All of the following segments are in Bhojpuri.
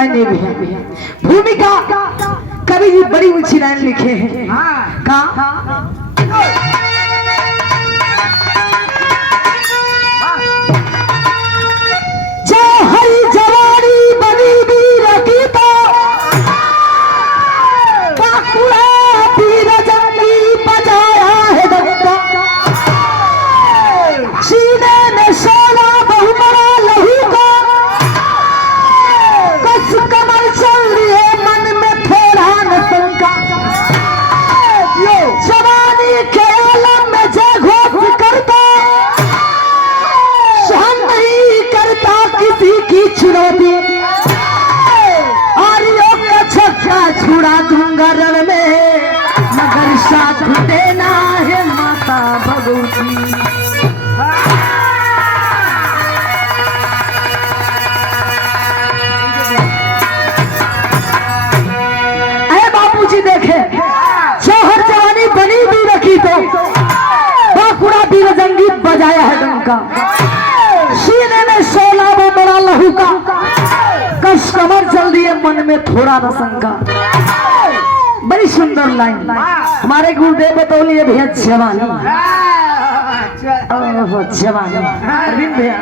लाइन ये भी है। भूमिका कवि जी बड़ी ऊंची लाइन लिखे हैं। कहा छुड़ा दूंगा रण में मगर साथ देना है माता भगवती। अरे बापूजी देखे शोहर जवानी बनी भी रखी तो बाकुड़ा बीर जंगीत बजाया है डंका। सीने में 16 वो बड़ा लहू का कस कमर चल रही है मन में थोड़ा रसंका। बड़ी सुंदर लाइन हमारे गुरुदेव बतौलिए भैया जवानी। जवानी अरविंद भैया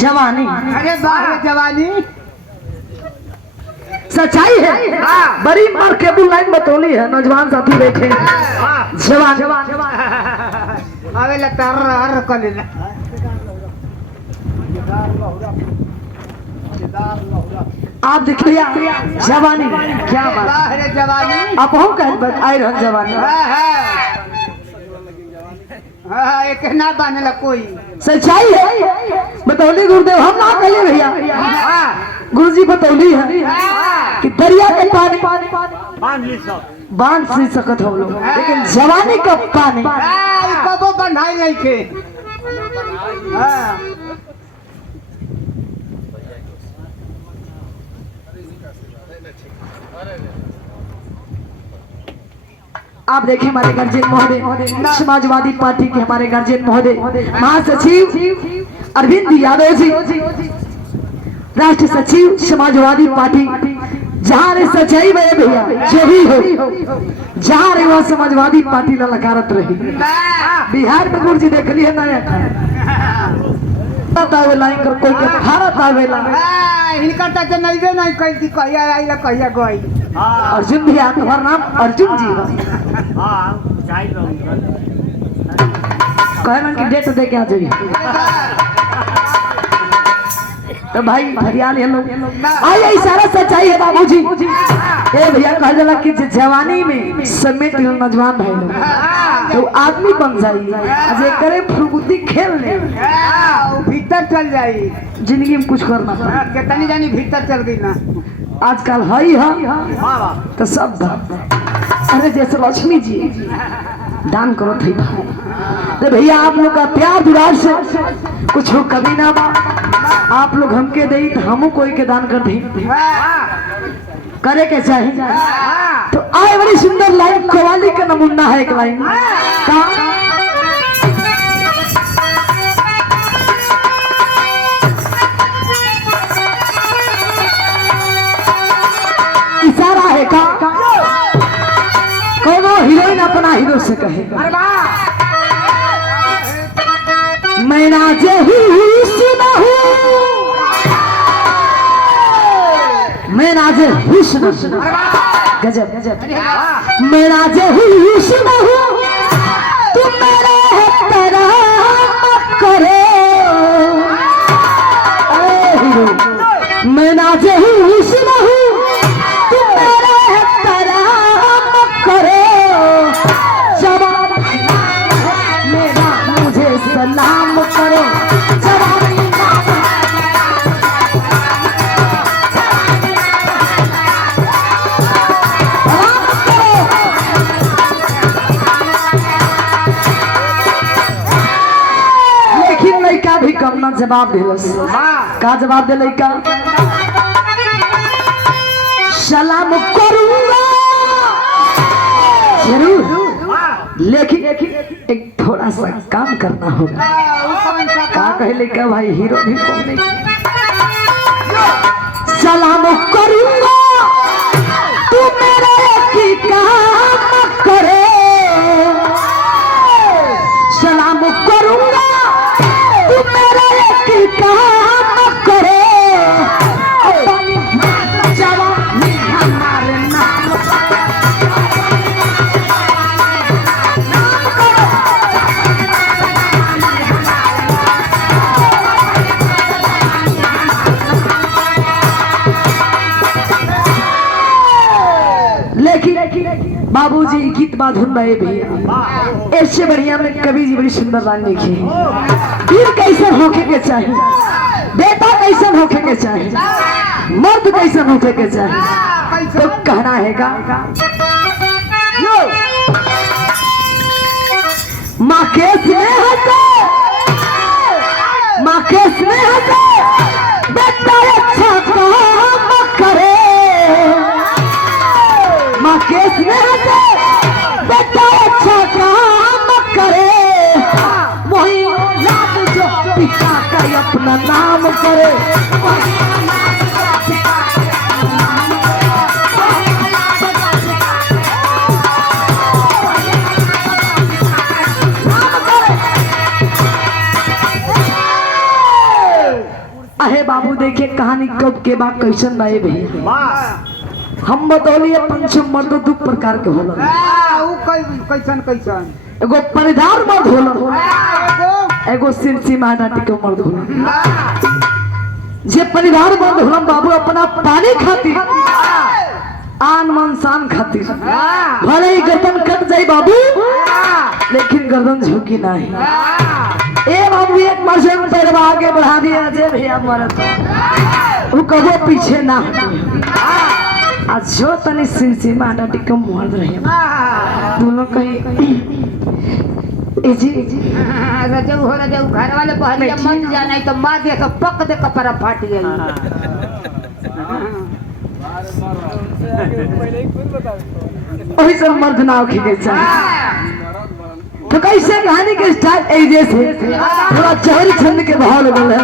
जवानी। अरे बाहर जवानी सच्चाई है। बड़ी मार्केबल लाइन बतौली है नौजवान साथी देखे। जवान अबे लगता हर कर लेना। आप देखिए जवानी क्या बात है जवानी। आप हो कह आए रह जवानी। एक ना बांधला कोई सच्चाई है। बतौली गुरुदेव हम ना कहे भैया गुरुजी बतौली है कि दरिया के पानी बांध नहीं सकत हम लोग लेकिन जवानी का पानी कबो बंधाई नहीं के। आप देखिए हमारे गार्जियन महोदय समाजवादी पार्टी के हमारे गार्जियन महोदय महासचिव अरविंद यादव जी, राष्ट्रीय सचिव समाजवादी पार्टी। जहाँ रे सच्चाई में भैया जो भी हो जहाँ रे वह समाजवादी पार्टी ललकारत रही। बिहार में गुरु जी देख लिए नया कोई के भारत आवेला इनका तो नहीं नहीं कही कहिया आइला कहिया गई। अर्जुन भैया तुम्हारा नाम अर्जुन जी कहना की डेट दे के आ जाइए। तो भाई हरियाल ये लोग आइए सारा सच्चाई है बाबूजी। ए भैया कह जाला कि जवानी में समेट नौजवान भाई लोग तो आदमी बन जाइए अजय करे फुर्गुती खेल ले भीतर चल जाई जिंदगी में कुछ करना पड़ा। कितनी जानी भीतर चल गई ना आजकल है तो सब अरे जैसे लक्ष्मी जी दान करो थे तो भैया आप लोग का प्यार दुरार से कुछ हो कभी ना बा आप लोग हमके दे तो हम कोई के दान कर दे करे के चाहिए। तो आए बड़ी सुंदर लाइन कवाली का नमूना है एक लाइन इशारा है का कोनो हीरोइन अपना हीरो से कहे मैं नाचे हुस्न मैं नाचे हुस्न गजब मैं नाचे हुस्न तुम मेरे तरह करो हीरो मैं नाचे हुस्न सलाम करो लेकिन लड़का भी कम ना जवाब दिलस का जवाब दे लड़का सलाम करूंगा जरूर लेकिन एक थोड़ा सा काम करना होगा। का कहले का भाई हीरो भी कौन नहीं सलाम करूंगा तू मेरा एक ही काम करे, सलाम करूंगा तू मेरा एक ही काम करे, अपनी जवानी हमारे नाम बाबूजी गीत बाधुन भाई भैया ऐसे बढ़िया में कवि जी बड़ी सुंदर लाइन लिखी। वीर कैसे होके के चाहिए, बेटा कैसे होके के चाहिए, मर्द कैसे होके के चाहिए, तो कहना है का माँ के स्नेह से, माँ के स्नेह से बेटा अच्छा काम करे, माँ के स्नेह से बेटा अच्छा काम करे, वही औलाद जो पिता का अपना नाम करे। अहे बाबू देखिए कहानी कब के बाद कैसन भाई भैया हम बतौलिए पंचम मर्द दो प्रकार के होला। कैसन कैसन एगो परिधार मर्द होला, एगो सिरसी माडाटी के मर्द होला। जे परिधार मर्द होला बाबू अपना पानी खातिर आन मन शान खातिर भले ही गर्दन कट जाए बाबू लेकिन गर्दन झुकी नहीं। ए बाबू एक मासे में पैरवा आगे बढ़ा दिया जे भैया मरत वो कबो पीछे ना आज जो तनी सिंसी माडाटी के मर्द रहे दोनों कहीं जी रजऊ हो रजऊ घर वाले पहले मत जाना तो मार दे तो पक दे कपड़ा फाट गई। वही सब मर्द नाव खींचे चाहिए। तो कैसे कहानी के स्टार्ट ऐसे से थोड़ा चहरी छंद के भाव लगल है।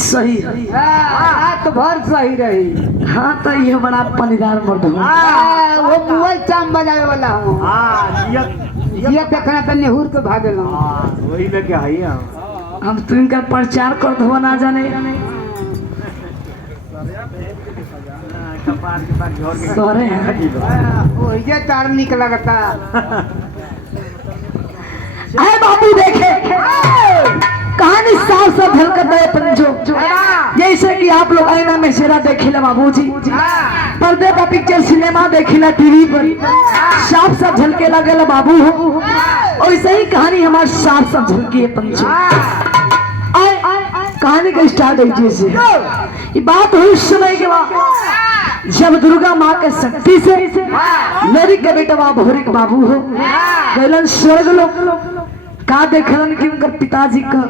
सही तो भर सही रही। हाँ तो ये बड़ा पनीदार मर्द हूँ। वो मुअल चाम बजावे वाला हूँ। ये देखना तो नेहूर के भागे वही में क्या है हम तुम का प्रचार कर दो ना जाने सोरे ये तार निक लगता। अरे बाबू देखे कहानी साफ साफ झलकता है पंजो जैसे कि आप लोग आईना में शेरा देखिला बाबूजी पर्दे का पिक्चर सिनेमा देखिला टीवी पर साफ साफ झलके लगेला बाबू और ऐसे ही कहानी हमारे साफ साफ झलकी है पंजो। कहानी का स्टार्ट है जैसे ये बात हुई उस समय के बाद जब दुर्गा माँ के शक्ति से मेरी के बेटा भोरिक बाबू हो गैलन स्वर्ग लोग का देखलन कि उनकर पिताजी का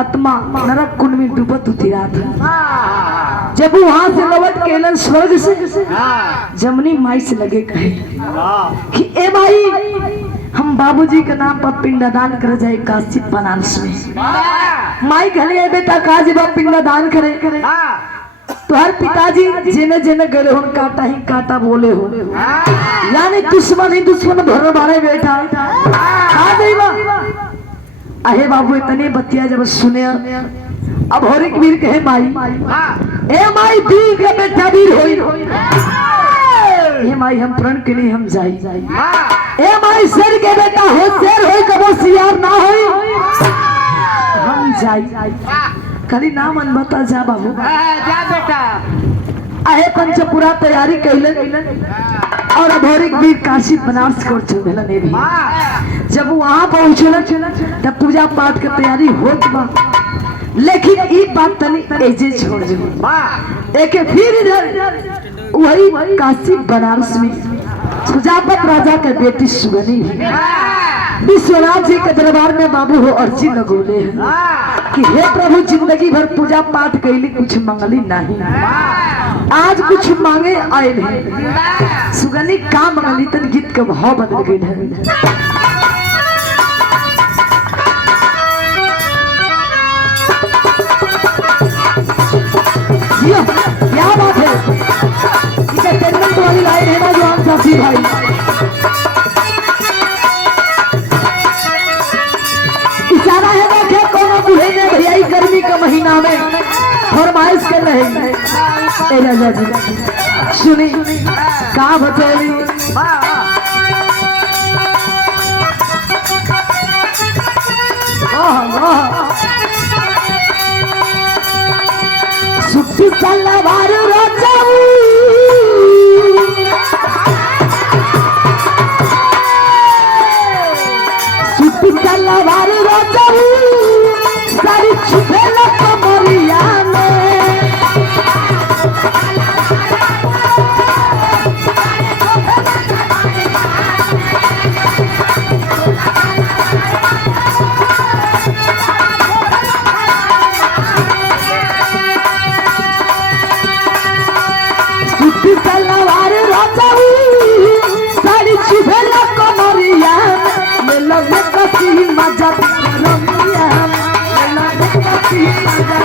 आत्मा नरक कुंड में डूबत उतरा था। जब वो वहां से लौट के एलन स्वर्ग से, जमनी माई से लगे कहे कि ए माई हम बाबूजी के नाम पर पिंडदान कर जाए काशी बनारस में। माई कहले बेटा का जब पिंडदान करे तुहार पिताजी जेने जेने गले हो काटा ही काटा बोले हो, यानी दुश्मन ही दुश्मन भर बारे बेटा आ जाइबा। अहे बाबू इतने बतिया जब सुने अब हरिक वीर कहे माई ए माई वीर के बेटा वीर होई, ए माई हम प्रण के लिए हम जाई, ए माई शेर के बेटा हो शेर होई कबो सियार ना होई हम जाई। खाली नाम अन बता जा बाबू जा बेटा। अहे पंचपुरा तैयारी कैलन और अभोरिक वीर काशी बनारस को चुनलन ने भी। जब वहां पहुंचलन तब पूजा पाठ के तैयारी होत बा, लेकिन ई बात तनी एजे छोड़ दे एक फिर इधर वही काशी बनारस में सुजापत राजा के बेटी सुगनी विश्वनाथ जी के दरबार में बाबू हो अर्जी लगोले कि हे प्रभु जिंदगी भर पूजा पाठ कैली कुछ मंगली नहीं, आज कुछ मांगे आए नहीं। सुगनी का मंगली तन गीत के भाव बदल गए है। क्या बात है, टेंशन वाली लाइन है ना जो हम साथी भाई। इशारा है ना क्या कोनो बुढ़े ने भैया गर्मी का महीना में फरमाइश कर रहे हैं। राजा जी सुनी का बचेली सुट्टी सलवार राजाऊ सुट्टी सलवार राजाऊ सारी छुपेल कमरिया में सलवार राजाऊ साड़ी छुपेल कमरिया में लगे कसी मजा रमिया लगे कसी मजा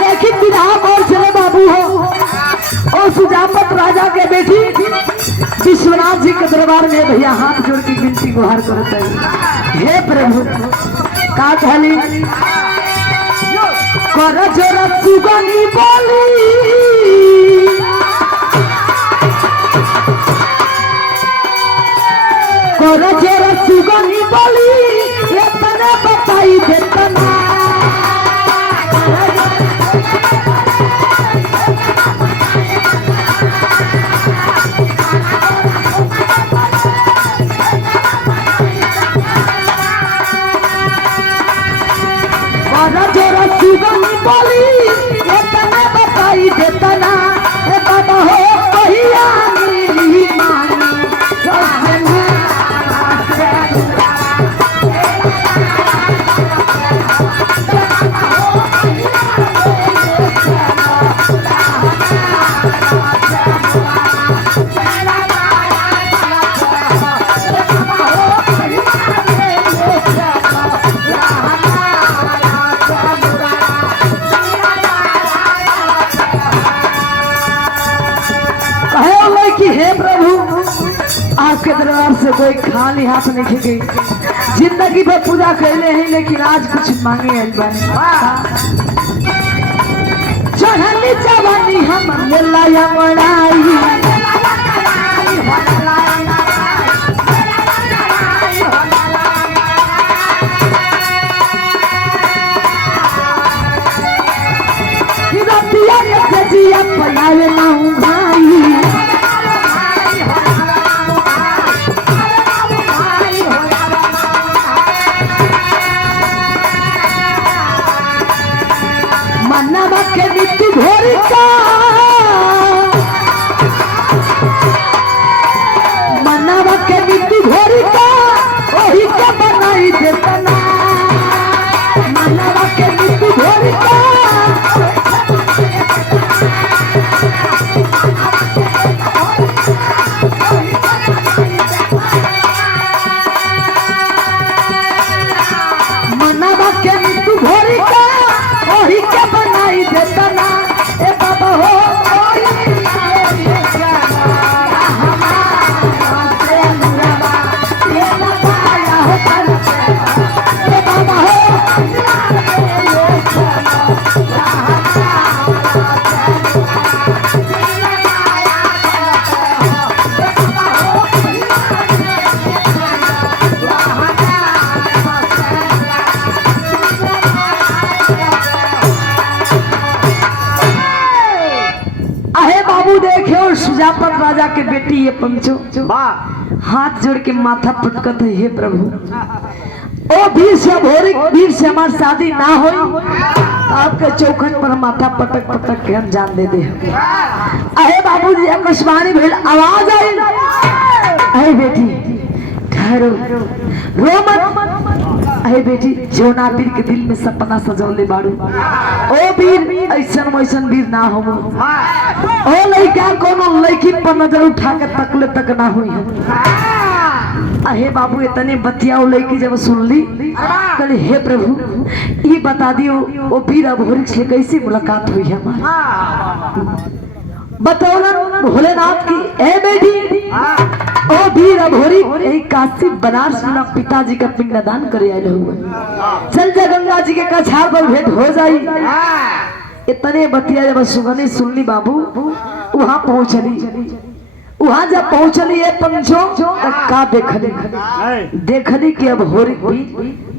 लेकिन विधान और चले बाबू हो और सुजापत राजा के बेटी विश्वनाथ जी के दरबार में भैया हाथ जोड़ के विनती गुहार करते हैं। हे प्रभु का कहली कर जोरा सुगनी बोली कर जोरा सुगनी बोली ये तना बताई देतना सुगनी बोली ये तना बताई देतना ए बाबा हो कहिया मेरी मानी आपके दरबार से कोई खाली हाथ नहीं गई, जिंदगी भर पूजा कैले हैं लेकिन आज कुछ मांगे चढ़ली जवानी हम लाया मनाई जिया पलावे माऊ भाई मनवा के नीति भोरी का सुजापत राजा के बेटी ये पंचो वाह हाथ जोड़ के माथा पटकत है, हे प्रभु ओ वीर से हमारी शादी ना हो, आपके चौखट पर माथा पटक पटक के हम जान दे दे। अहे बाबूजी आकाशवाणी भेल आवाज आई, अहे बेटी ठहरो रो मत। अहे बेटी जौना वीर के दिल में सपना सजौले बाड़ू ओ वीर ऐसन वैसन वीर ना हो। ओ लड़का कोनो लड़की पर नजर उठा के तकले तक ना हुई है। अहे बाबू इतने बतिया लड़की जब सुनली कहले हे प्रभु ये बता दियो ओ वीर अभोरी से कैसी मुलाकात हुई है हमारी। बतौलन भोलेनाथ की ए बेटी ओ वीर अभोरी यही काशी बनारस में पिताजी का पिंडदान करे आए हुए, चल जा गंगा जी के कछार पर भेंट हो जाई। इतने बतिया जब सुगनी सुनली बाबू वहां पहुंचली, वहां जब पहुंचली ये पंचो का देखली कि अब हो रही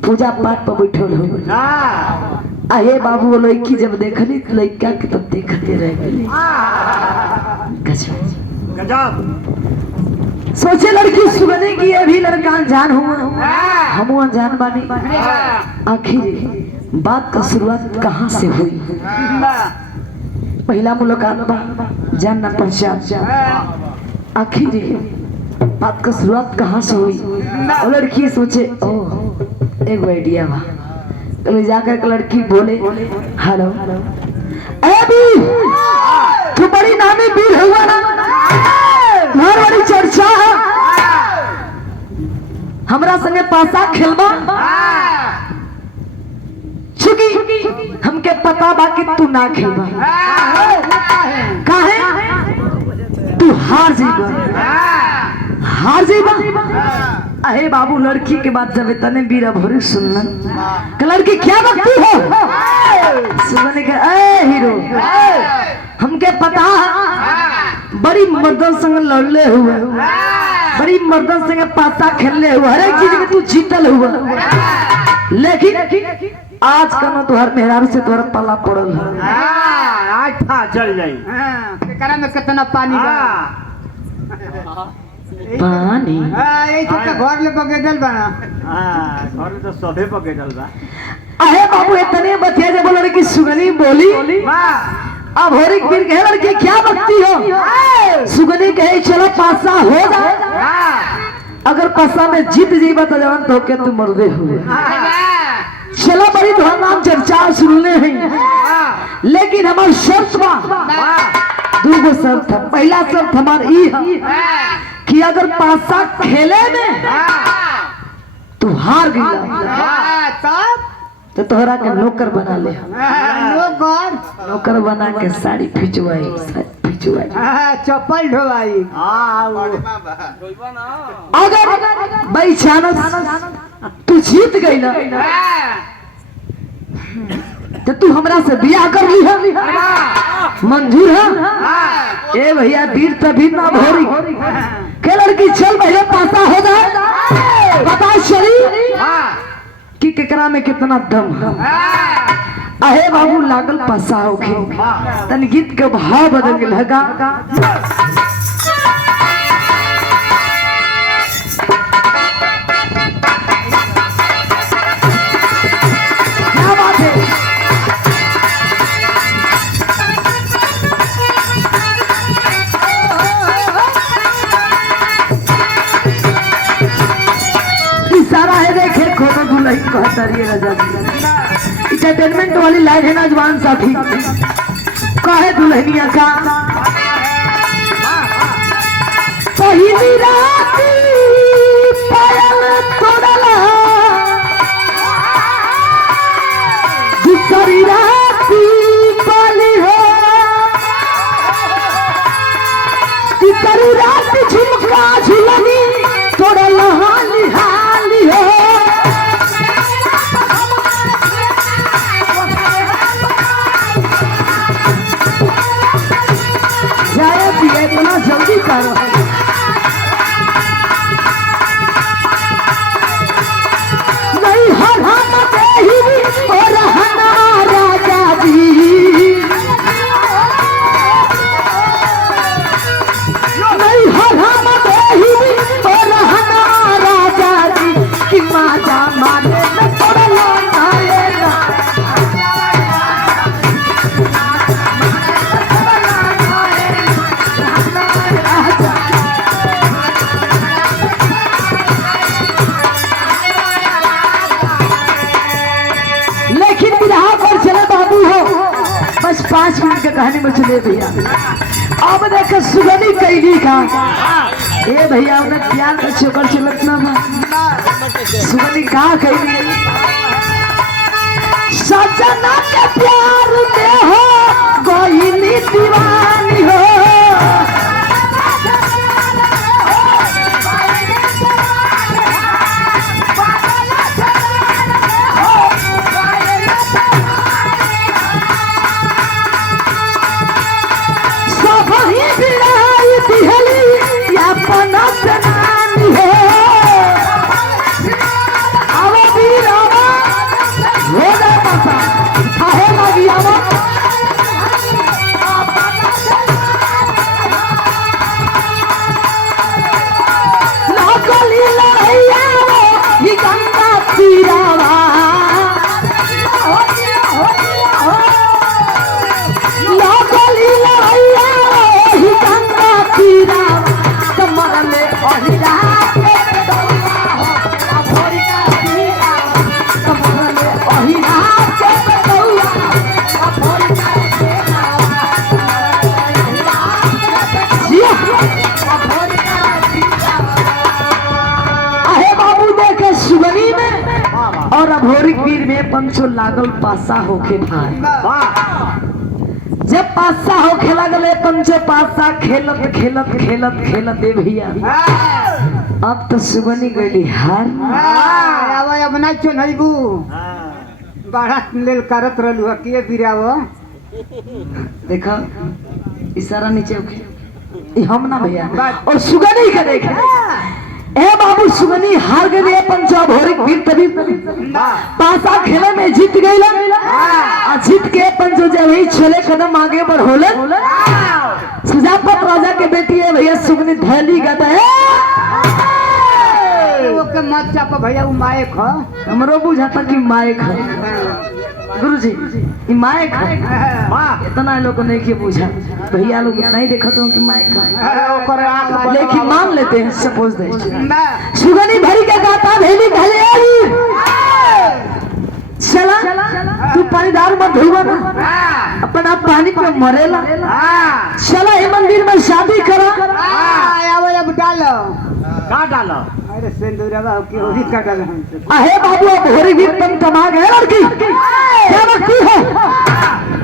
पूजा पाठ पर बैठल हो। अहे बाबू वो लड़की जब देखली लड़का के तब देखते रह गई। सोचे लड़की सुगनी की ये भी लड़का अनजान हुआ, हम अनजान बानी। आखिर बात का शुरुआत कहाँ से हुई? पहला मुलाकात बा जानना पहचान। आखिर बात का शुरुआत कहाँ से हुई? और लड़की सोचे ओ एक आइडिया बा, तो जाकर के लड़की बोले हेलो अभी तू बड़ी नामी वीर हुआ ना, तुम्हारी बड़ी चर्चा है, हमरा संगे पासा खेलबा। चुकी हमके पता बा कि तू ना खेलबा, काहे तू हार जीबा। अहे बाबू लड़की के बात जब इतने वीर अभोरी सुनलन कि लड़की क्या बकती हो? सुनने के ए हीरो हमके पता बड़ी मर्दों संग लड़ले हुए, बड़ी मर्दों संग पासा खेलले हुए, हर एक चीज में तू जीतल हुआ, लेकिन आज कनो तुहर मेहरारू से तुहर पाला पड़ल है। आज था चल जाई केकरा में कितना पानी बा? पानी यही तो घर ले पकेटल बना। घर में तो सबे पकेटल बा। अहे बाबू इतने बतिया जब लड़की सुगनी बोली अब होरी वीर कहे लड़की क्या बकती हो? सुगनी कहे चलो पासा हो जाए, अगर पासा में जीत जीवा तो जवान तो के तू मर्दे हुए। चलो बड़ी धूमधाम चर्चा सुनने हैं, लेकिन हमारी शर्त बा दूगो शर्त है। पहला शर्त हमार ई है कि अगर पासा खेले में तू हार गया तो तोहरा के नौकर बना ले। नौकर बना के साड़ी खिंचवाई चप्पल ढोवाई। अगर बाई चांस तू जीत गई ना तो तू हमरा से बियाह कर ली है, मंजूर है? ए भैया वीर तभी ना भोरी के लड़की चल पहले पासा हो जाए, बता चली कि केकरा में कितना दम है। अहे बाबू लागल पासा होके तन गीत के भाव बदल लगा। क्या बात है? इशारा है देखे खोनो दुल्हन कहता रही राजा जी। एंटरटेनमेंट वाली लाइन है ना जवान साथी, कहे दुल्हनिया का पहली रात पायल तोड़ला, दूसरी रात पाली हो, तीसरी रात झुमका झुलनी तोड़ला हाली हाली हो। इतना जल्दी कर नहीं हर हम और राजा जी 5 मिनट का कहानी में चले भैया। अब देख सुगनी कैली का ए भैया उन्हें प्यार का चोकर चलत ना सुगनी का कैली सजना के प्यार में हो गोइली दीवानी हो और अभोरी पीर में पंचो लागल पासा होके भाई जब पासा होके लागल पंचो पासा खेलत खेलत खेलत खेलत दे भैया अब तो सुगनी गई हार अब ना चोनबू बड़ा लेल करत रहलू के बिराव देखा इशारा नीचे उठे हम ना भैया और सुगनी का देखे ए बाबू सुगनी हार गई पंचो भोरी फिर तभी पासा खेले में जीत गई जीत के पंचो जब ही छले कदम आगे बढ़ोले सुजापत राजा के बेटी है भैया सुगनी धैली गदा है ओके मत चाप भैया वो मायक ह हमरो बुझाता कि मायक है गुरुजी ई मायक है इतना लोग नहीं के बुझा भैया लोग नहीं देखत हो कि मायक है लेकिन मान लेते हैं सपोज दे सुगनी भरी के गाता भेली घले चला तू पानीदार मत धुआ ना अपना पानी पे मरेला चला ये मंदिर में शादी करा अब डालो का डालो अरे सिंदूरवा के ओही का डालो अहे बाबू अब भोरी भी तुम तमा गए लड़की क्या लगती है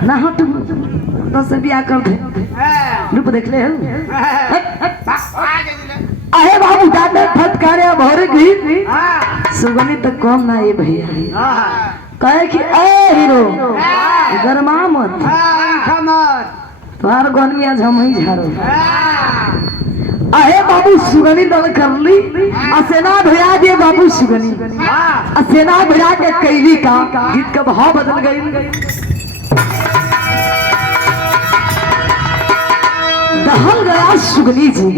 ना हो तुम तो से ब्याह कर दे रूप देख ले अहे बाबू दादा फटकारे भोरी भी सुगनी तो कम ना ये भैया कहे कि ए हीरो गरमा मत तुम्हार गन में आज हम ही झाड़ो अहे बाबू सुगनी दल कर ली असेना भिड़ा दिए बाबू सुगनी असेना भिड़ा के कैली का गीत का भाव बदल गई दहल गया सुगनी जी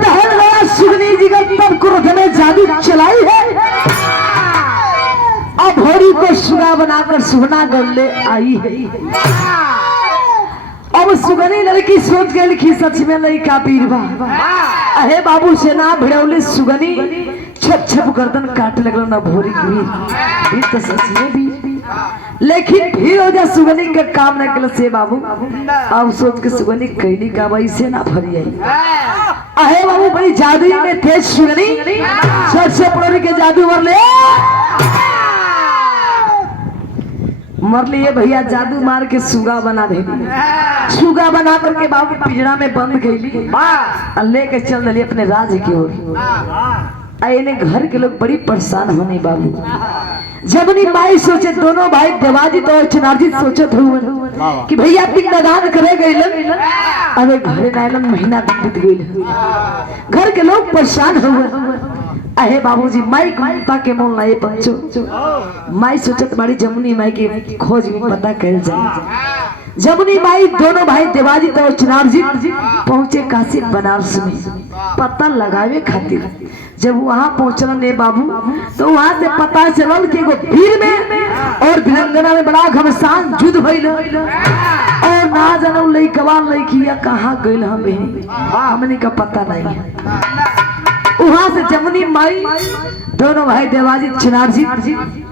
दहल गया सुगनी जी तब क्रोध में जादू चलाई है अब भोरी को सुगा बनाकर सुगना गले आई है अब सुगनी लड़की सोच के लिखी सच में लड़का पीरवा अहे बाबू से ना भिड़ौले सुगनी छप छप गर्दन काट लगल ना भोरी की तो सच में भी लेकिन फिर हो जा सुगनी का काम न कल से बाबू अब सोच के सुगनी कैली का वैसे ना भरी आई अहे बाबू बड़ी जादू में थे सुगनी सबसे पड़ोरी के जादू मर लिए भैया जादू मार के सुगा बना दे सुगा बना करके बाबू पिंजरा में बंद गई लेके चल रही अपने राज्य की ओर आने घर के लोग बड़ी परेशान होने बाबू जबनी माई सोचे दोनों भाई देवाजित और चुनारजित सोचत हुए कि भैया पिंडदान करे गए अरे घरे नाइलन महीना बीत गई घर के लोग परेशान हुए अहे बाबूजी माई ममता के मोल लाए पंचो माई सोचत बड़ी जमुनी माई की खोज में पता कर जाए जमुनी माई दोनों भाई देवाजित और चुनारजित पहुंचे काशी बनारस में पता लगावे खातिर जब वहां पहुंचल ने बाबू तो वहां से पता चलल कि एगो भीड़ में और भिरंगना में बड़ा घमसान युद्ध भइल और ना जानू लइकवा लइकिया कहां गइल हमनी का पता नहीं वहां से जमुनी माई दोनों भाई देवाजित चुनारजित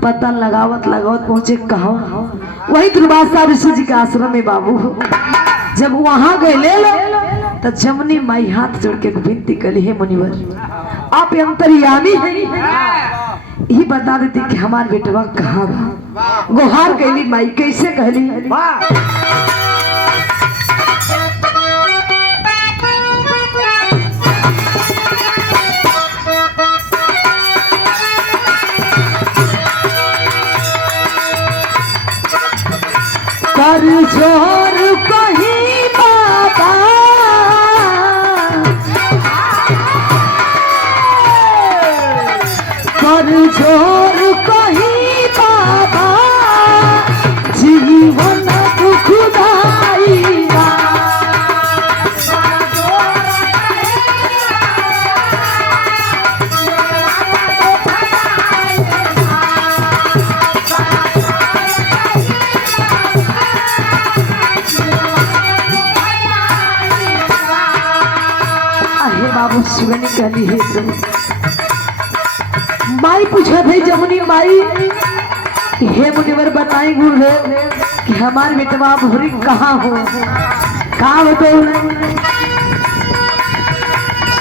पता लगावत लगावत पहुंचे कहा वही दुर्वासा ऋषि जी के आश्रम में बाबू जब वहां गए ले लो तो जमुनी माई हाथ जोड़ के विनती कली है मुनिवर आप अंतर्यामी है ये बता देती कि हमार बेटवा कहाँ बा गुहार कहली माई कैसे कहली कर जोर कहीं बाबा कर जोर कहीं बाबा जीवन दुखदाई बा बाबू सुगनी कहली है तो माई पूछा भाई जमुनी माई हे मुनिवर बताएं गुरुदेव कि हमारे बेटवा भूरी कहाँ हो कहाँ हो तो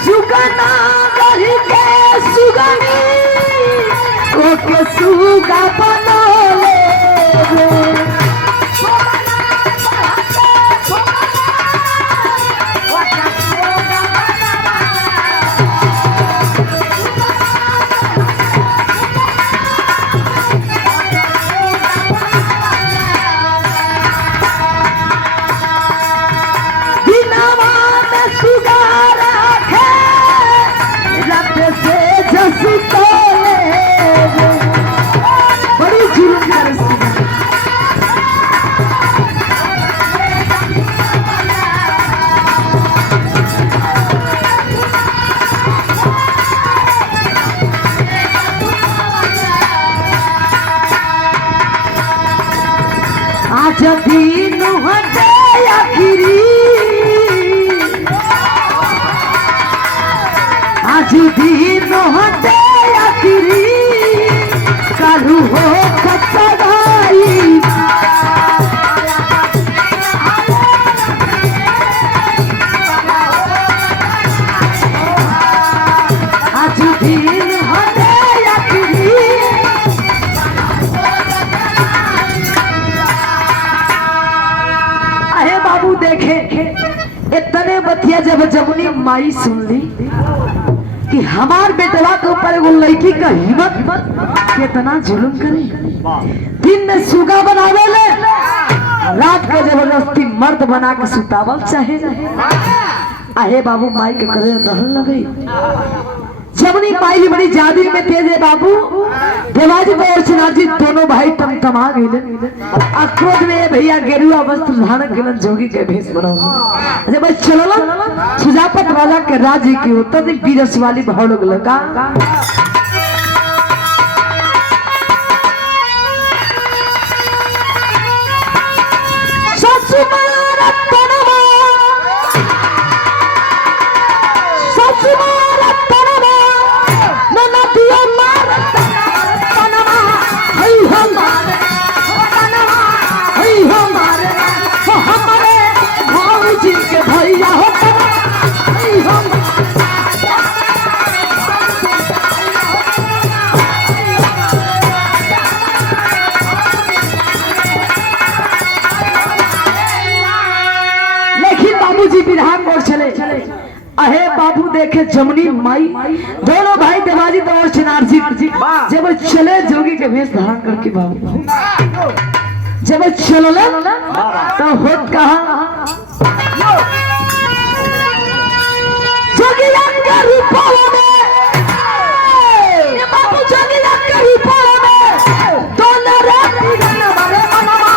सुगना गढ़ी के सुगनी को के सुगा बनोले आज दिन हटे आखिरी आज दिन हटे आखिरी कालू हो कतराई आज दिन हटे आखिरी बाबू देखे इतने बतिया जब जमुनी माई सुन ली कि हमार बेटवा के ऊपर एगो लड़की का हिम्मत कितना जुल्म करे दिन में सुगा बनावे ले रात को जबरदस्ती मर्द बना के सुतावल चाहे आहे बाबू माई के करे दहन लगे जमुनी माई भी बड़ी जादू में तेज है बाबू देवाजी और सिनाजी दोनों भाई टमटमा गए क्रोध में भैया गेरुआ वस्त्र धारण के जोगी के भेष बनाओ जब चलो सुजापत राजा के राज्य की उत्तर दिक बीरस वाली भाव लोग लगा अहे बाबू देखे जमुनी माई दोनों भाई देवाजी और चिनार जी जब चले जोगी के भेष धारण करके बाबू जब चले तो होत कहा जोगिया के रूप में ये बाबू जोगिया के रूप में दोनों राती गाना वाले मनवा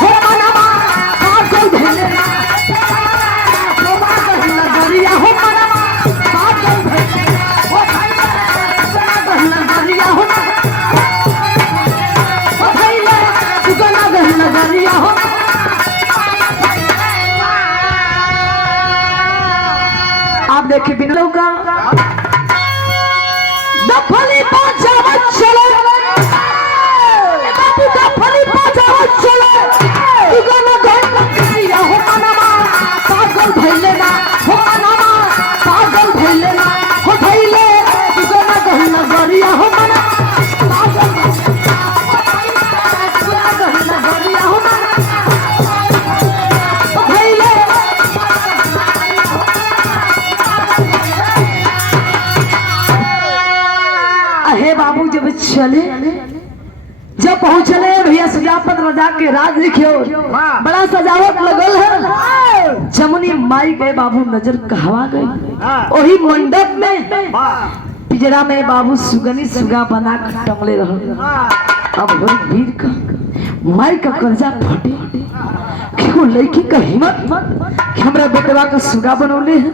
हो मनवा बाप को भेले हो मनवा बाप को भेले हो नगरिया हो भैया सुगना नगरिया हो आप देखिए बिना का दफली पांचा चले बापू सजा के राज लिखियो, बड़ा सजावट लगल है। जमुनी माई के बाबू नजर कहवा गई, वही मंडप में पिजरा में बाबू सुगनी सुगा बना कर टंगले रहो। अब हो वीर का माई का कर्जा फटे, क्यों लड़की का हिम्मत कि हमरा बेटवा का सुगा बनौले है।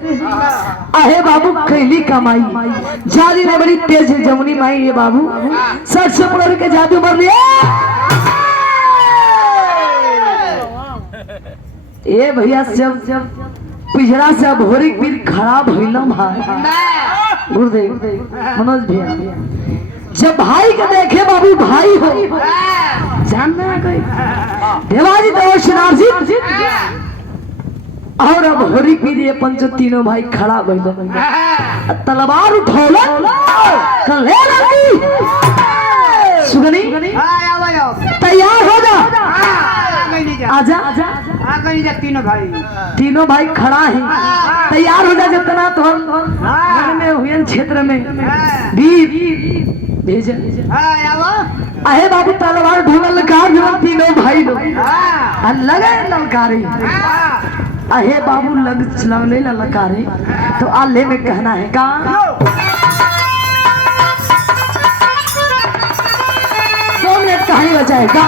आहे बाबू कैली कमाई जारी ने बड़ी तेज है जमुनी माई। ये बाबू सर से पकड़ के जादू मार लिया। ए भैया जब पिजरा से अब होरी पीर खराब होइलम है गुरुदेव मनोज भैया, जब भाई के देखे बाबू भाई हो जानना गए देवाजी देवश्रीनाथ जी और अब होरी पीरी अपन जो तीनों भाई खड़ा भइल, तलवार उठौला सुगनी तैयार हो जा, आजा आजा तीनों भाई खड़ा है, तैयार हो जा। जितना तो में हुए क्षेत्र में वीर भेज अहे बाबू तलवार ढूंढल ललकार तीनों भाई लोग लगे ललकारी। अहे बाबू लगले ललकारी तो आले में कहना है का कहानी बचाएगा।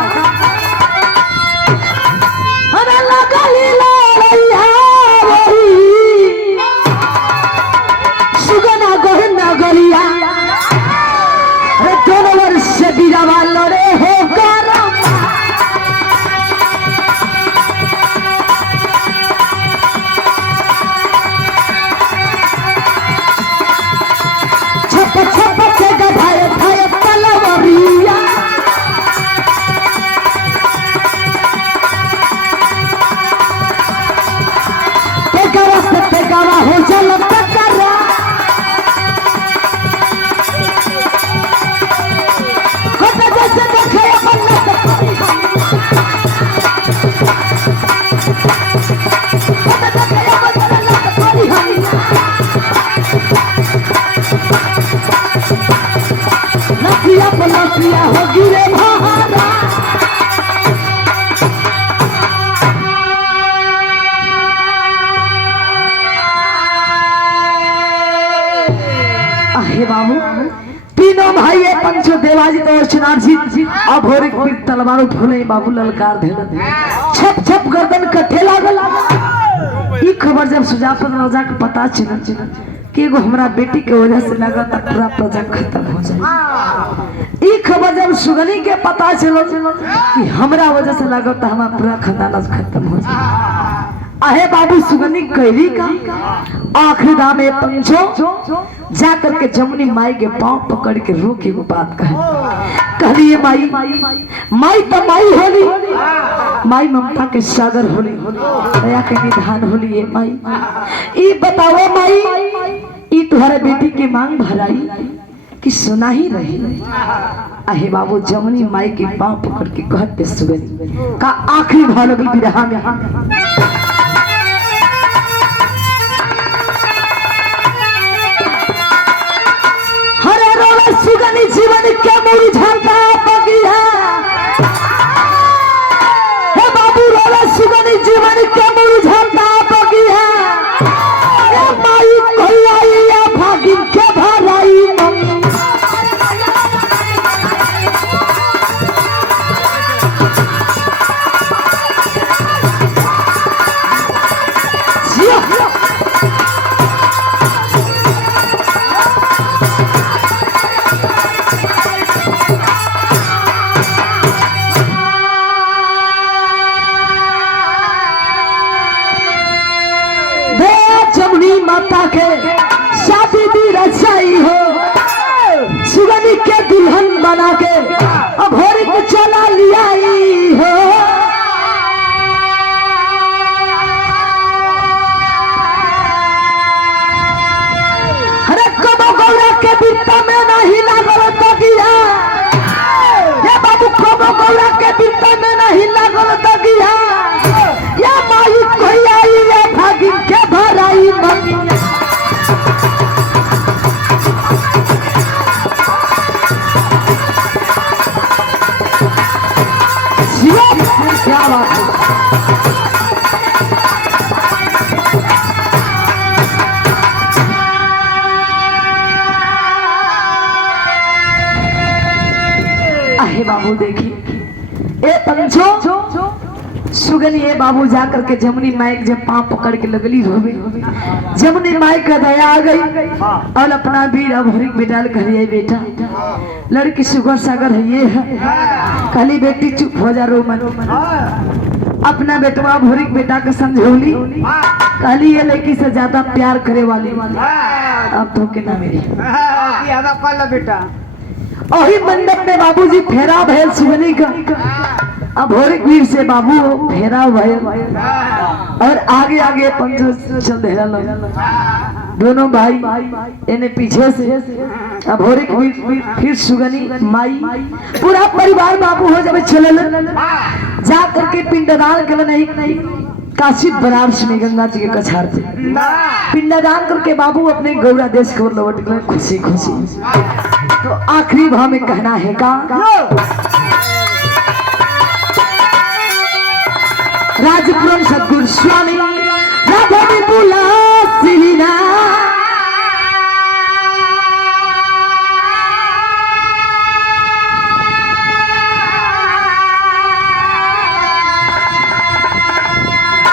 सुगना गोहना गोलिया दोनों वर्ष बीरा वालों रे हो गरम। छप छप के गधाए खाए तलवारिया, पेगावा हो चल टकरा कोटा जैसे देखे अपन नफिया पलफिया हो गिरे महारा। हे बाबू तीनों भाई पंचो देवाजी देवश्रीनाथ जी अब होरी पीर तलवार उठोले बाबू ललकार देले, छप छप गर्दन कटे लागल। ई खबर जब सुजापत राजा के पता चलल कि एगो हमरा बेटी के वजह से लगा त पूरा प्रजा खत्म हो जाए। ई खबर जब सुगनी के पता चलल कि हमरा वजह से लगा त हमारा पूरा खानदान खत्म हो जाए। आहे बाबू सुगनी कैली का आखिरी दाम में पंचो जाकर के जमुनी माई के पांव पकड़ के रो के वो बात कहली ये माई माई तो माई होली, माई ममता के सागर होली, दया के निधान होली। ये माई ई बताओ माई ई तुम्हारे बेटी की मांग भराई कि सुना ही रही। आहे बाबू जमुनी माई के पांव पकड़ के कहते सुगनी का आखिरी भाव भी बिरहा में सुगनी जीवन के मुरझाता बगिया। हे बाबू रोला सुगनी जीवन के मुरझाता बगिया। हे माई कोई या भागिन के भराई मम्मी माता के शादी भी रचाई हो, सुगनी के दुल्हन बना के अब होरी को चला लिया हो। अरे कबो गौरा के बित्ता में नहीं लागल तो गिया। ये बाबू कबो गौरा के बित्ता में नहीं लागल तो गिया। ये माई कोई आई ये भागिन के भराई मम्मी क्या बात है। आहे बाबू देखिए ए पंचो सुगनी ए बाबू जा करके जमुनी माई के जब पाँव पकड़ के लगली रोवे, जमुनी माई का दया आ गई और अपना वीर अभोरिक बिडाल कहिए बेटा लड़की सुगर सागर है ये है, कहली बेटी चुप हो जा रो मत, अपना बेटवा भोरिक बेटा के समझौली, कहली ये लड़की से ज्यादा प्यार करे वाली अब तो के ना मेरी बेटा वही मंडप में बाबूजी फेरा भैल सुगनी का, अब भोरिक वीर से बाबू फेरा भैल और आगे आगे पंचो चल देला लोग दोनों भाई इन्हें पीछे से अब भोरिक वीर फिर सुगनी माई पूरा परिवार बाबू हो जब चले जा करके पिंडदान के नहीं काशी बनारस में गंगा जी के कछार थे पिंडदान करके बाबू अपने गौरा देश को लौट गए खुशी खुशी। तो आखिरी भाव में कहना है का राजपुरम सदगुरु स्वामी राधा विपुला सीना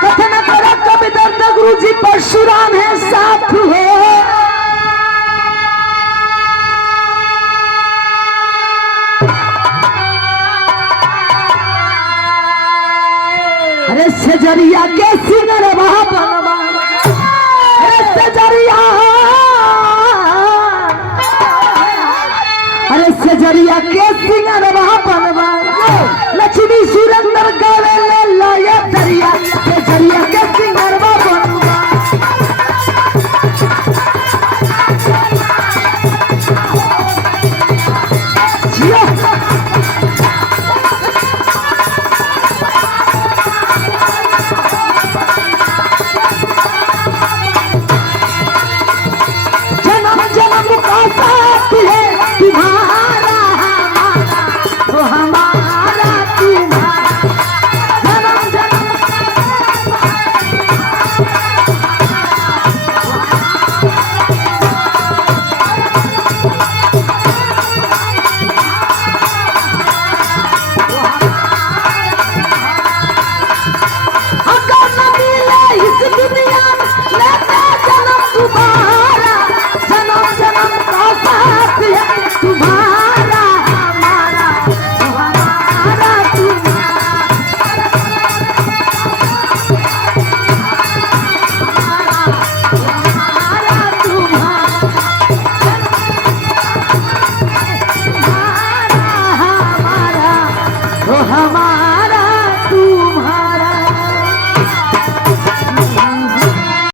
कथन करा कवि दर्द गुरु जी परशुराम है साथ है सजरिया के सिंगर बनवा सजरिया अरे सजरिया के सिंगर